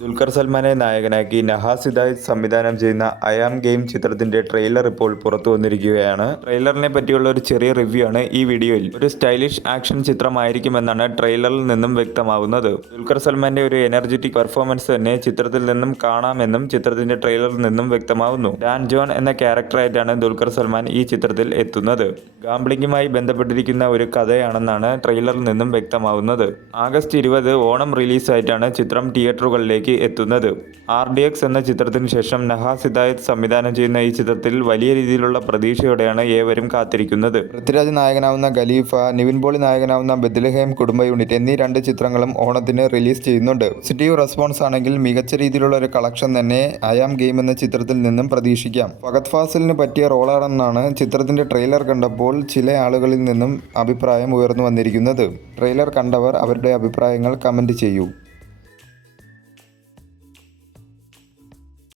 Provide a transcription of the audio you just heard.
ദുൽഖർ സൽമാനെ നായകനാക്കി നഹാസ് ഹിദായത്ത് സംവിധാനം ചെയ്യുന്ന ഐ ആം ഗെയിം ചിത്രത്തിന്റെ ട്രെയിലർ ഇപ്പോൾ പുറത്തു വന്നിരിക്കുകയാണ്. ട്രെയിലറിനെ പറ്റിയുള്ള ഒരു ചെറിയ റിവ്യൂ ആണ് ഈ വീഡിയോയിൽ. ഒരു സ്റ്റൈലിഷ് ആക്ഷൻ ചിത്രമായിരിക്കുമെന്നാണ് ട്രെയിലറിൽ നിന്നും വ്യക്തമാവുന്നത്. ദുൽഖർ സൽമാന്റെ ഒരു എനർജറ്റിക് പെർഫോമൻസ് തന്നെ ചിത്രത്തിൽ നിന്നും കാണാമെന്നും ചിത്രത്തിന്റെ ട്രെയിലറിൽ നിന്നും വ്യക്തമാവുന്നു. ഡാൻ ജോൺ എന്ന ക്യാരക്ടറായിട്ടാണ് ദുൽഖർ സൽമാൻ ഈ ചിത്രത്തിൽ എത്തുന്നത്. ഗാംബ്ലിംഗുമായി ബന്ധപ്പെട്ടിരിക്കുന്ന ഒരു കഥയാണെന്നാണ് ട്രെയിലറിൽ നിന്നും വ്യക്തമാവുന്നത്. ആഗസ്റ്റ് 20 ഓണം റിലീസായിട്ടാണ് ചിത്രം തിയേറ്ററുകളിലേക്ക് എത്തുന്നത്. RDX എന്ന ചിത്രത്തിന് ശേഷം നഹാസ് ഹിദായത്ത് സംവിധാനം ചെയ്യുന്ന ഈ ചിത്രത്തിൽ വലിയ രീതിയിലുള്ള പ്രതീക്ഷയോടെയാണ് ഏവരും കാത്തിരിക്കുന്നത്. പൃഥ്വിരാജ് നായകനാവുന്ന ഖലീഫ, നിവിൻ പോളി നായകനാവുന്ന ബെത്ലഹേം കുടുംബ യൂണിറ്റ് എന്നീ 2 ചിത്രങ്ങളും ഓണത്തിന് റിലീസ് ചെയ്യുന്നുണ്ട്. പോസിറ്റീവ് റെസ്പോൺസ് ആണെങ്കിൽ മികച്ച രീതിയിലുള്ള ഒരു കളക്ഷൻ തന്നെ ഐ ആം ഗെയിം എന്ന ചിത്രത്തിൽ നിന്നും പ്രതീക്ഷിക്കാം. ഫഹദ് ഫാസിലിന് പറ്റിയ റോളാണെന്നാണ് ചിത്രത്തിന്റെ ട്രെയിലർ കണ്ടപ്പോൾ ചില ആളുകളിൽ നിന്നും അഭിപ്രായം ഉയർന്നു വന്നിരിക്കുന്നത്. ട്രെയിലർ കണ്ടവർ അവരുടെ അഭിപ്രായങ്ങൾ കമന്റ് ചെയ്യൂ.